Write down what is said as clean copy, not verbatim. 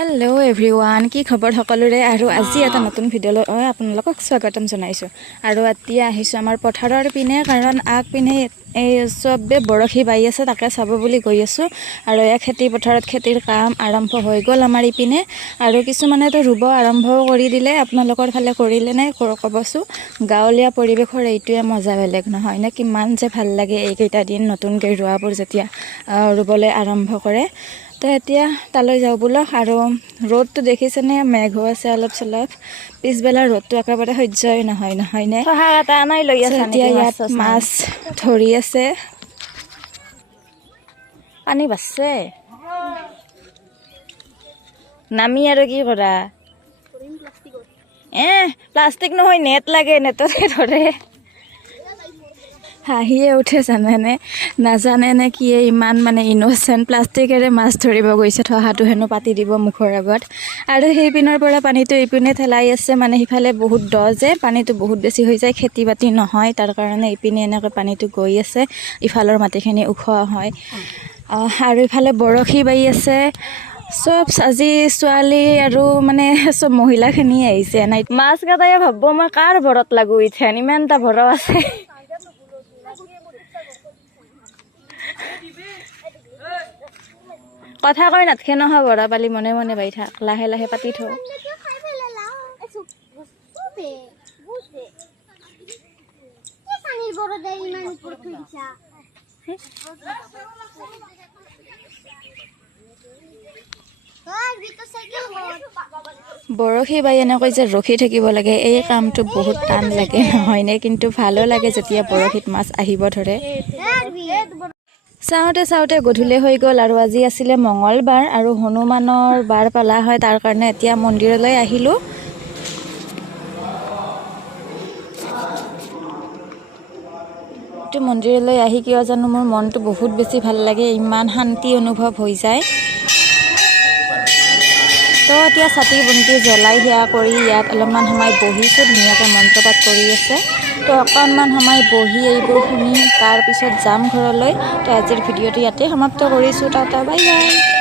hello everyone কি খবৰ সকলোৰে আৰু আজি এটা নতুন ভিডিঅ'লৈ আপোনালোকক স্বাগতম জনাইছো আৰু এতিয়া আহিছো আমাৰ পথাৰৰ পিনে কাৰণ আগ পিনে এই সবে বৰখি বাই আছে তাকে চাব বুলি গৈ আছো আৰু এই খেতি পথাৰত খেতিৰ কাম আৰম্ভ হৈ গল আমাৰ ইপিনে আৰু কিছুমানে তো ৰুব আৰম্ভ কৰি দিলে আপোনালোকৰ ফালে কৰিলে নাই কবছো গাঁৱলীয়া পৰিবেশৰ এইটোৱে মজা বেলেগ নহয় নে কিমান যে ভাল লাগে এই কেইটা দিন নতুনকৈ ৰুৱাবোৰ যেতিয়া ৰুবলৈ আৰম্ভ কৰে তো এতিয়া তালৈ যাও বলক আৰু ৰ'দটো দেখিছেনে মেঘ হৈ আছে অলপ চলপ পিছবেলা ৰ'দটো একেবাৰে সহ্যই নহয় নে এটা আনাই লৈ আছে এতিয়া ইয়াত মাছ ধৰি আছে পানী বাছে নামি আৰু কি কৰা প্লাষ্টিক নহয় নেট লাগে নেটতে ধৰে হাঁহিয়ে উঠে জানেনে নাজানে নে কি ইমান মানে ইনোচেণ্ট প্লাষ্টিকেৰে মাছ ধৰিব গৈছে থহাটো হেনো পাতি দিব মুখৰ আগত আৰু সেই পিনৰ পৰা পানীটো ইপিনে ঠেলাই আছে মানে সিফালে বহুত দ যে পানীটো বহুত বেছি হৈ যায় খেতি বাতি নহয় তাৰ কাৰণে ইপিনে এনেকৈ পানীটো গৈ আছে ইফালৰ মাটিখিনি ওখ হয় আৰু ইফালে বৰশী বাই আছে সব আজি ছোৱালী আৰু মানে সব মহিলাখিনি আহিছে নাই মাছ কাটাই ভাবব মই কাৰ ভৰত লাগো ইথেন ইমান এটা ভৰ আছে কথা কৈ নাথকে নহয় বৰা পালি মনে মনে বাই থাক লাহে লাহে পাতি থ বৰশী বাই এনেকৈ যে ৰখি থাকিব লাগে এই কামটো বহুত টান লাগে নহয়নে কিন্তু ভালো লাগে যেতিয়া বৰশীত মাছ আহিব ধৰে চাওঁতে গধূলি হৈ গ'ল আৰু আজি আছিলে মঙ্গলবাৰ আৰু হনুমানৰ বাৰ পালা হয় তাৰ কাৰণে এতিয়া মন্দিৰলৈ আহিলোঁ মন্দিৰলৈ আহি কিয় জানো মোৰ মনটো বহুত বেছি ভাল লাগে ইমান শান্তি অনুভৱ হৈ যায় তো এতিয়া চাকি বন্তি জ্বলাই সেয়া কৰি ইয়াত অলপমান সময় বহিছোঁ ধুনীয়াকৈ মন্ত্ৰপাঠ কৰি আছে তো অকণমান সময় বহি এইবোৰ শুনি তাৰপিছত যাম ঘৰলৈ তো আজিৰ ভিডিঅ'টো ইয়াতে সমাপ্ত কৰিছোঁ টাটা বাই বাই